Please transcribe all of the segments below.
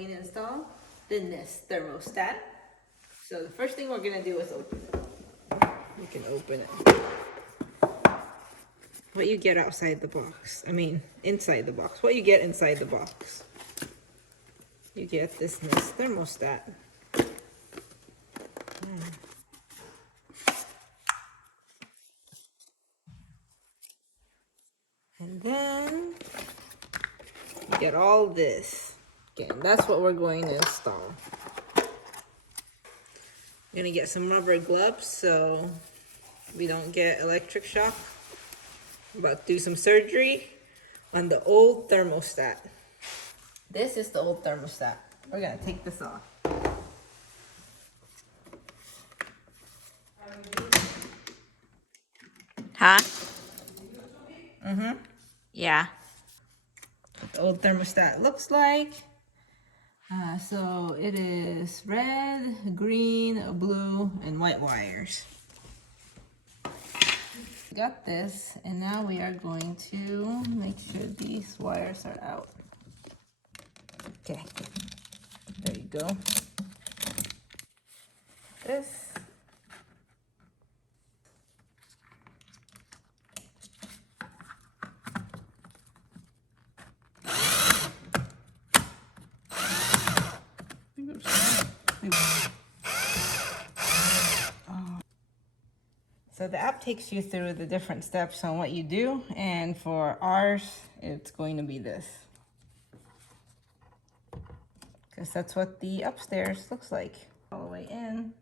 going to install the Nest thermostat. So the first thing we're gonna do is open it. You can open it. What you get outside the box, inside the box. What you get inside the box. You get this Nest thermostat. And then you get all this. Okay, and that's what we're going to install. I'm gonna get some rubber gloves so we don't get electric shock. I'm about to do some surgery on the old thermostat. This is the old thermostat. We're gonna take this off. Huh? Mm-hmm. Yeah. What the old thermostat looks like. So it is red, green, blue, and white wires. Got this, and now we are going to make sure these wires are out. Okay, there you go. This. So the app takes you through the different steps on what you do, and for ours, it's going to be this. Because that's what the upstairs looks like. All the way in,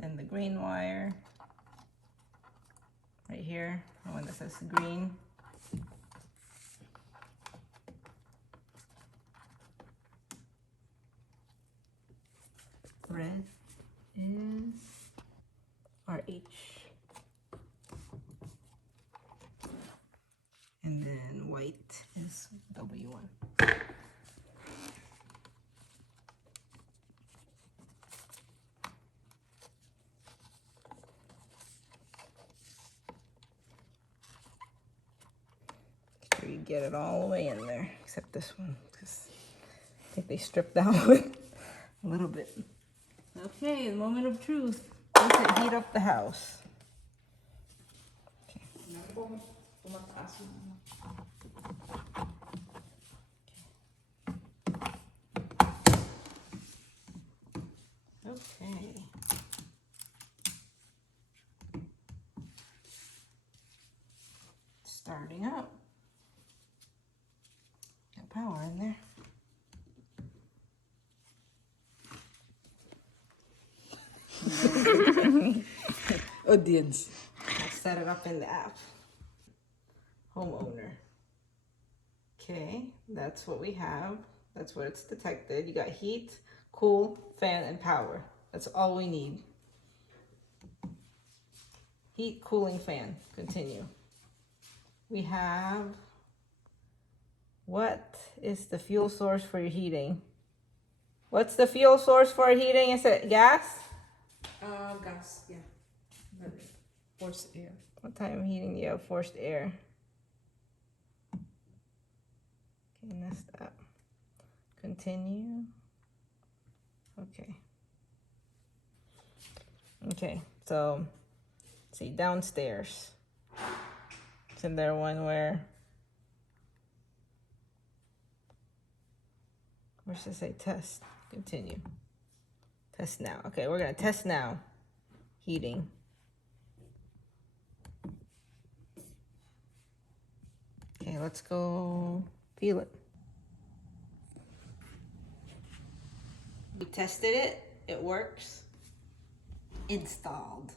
then the green wire, right here, the one that says green. Red is RH. And then white is W1. Make sure you get it all the way in there, except this one, because I think they stripped that one a little bit. Okay, the moment of truth. Does it heat up the house? Okay. Okay. Starting up. Got power in there. Audience. I'll set it up in the app. Homeowner. Okay, that's what we have. That's what it's detected. You got heat, cool, fan, and power. That's all we need. Heat, cooling, fan. Continue. We have, what is the fuel source for your heating? What's the fuel source for heating? Is it gas? Gas, yeah. But forced air. What type of heating do you have? Forced air. Okay, next up. Continue. Okay. Okay, so see downstairs. Isn't there one where does it say test? Continue. Test now. Okay, we're gonna test now. Heating. Okay, let's go feel it. We tested it. It works. Installed.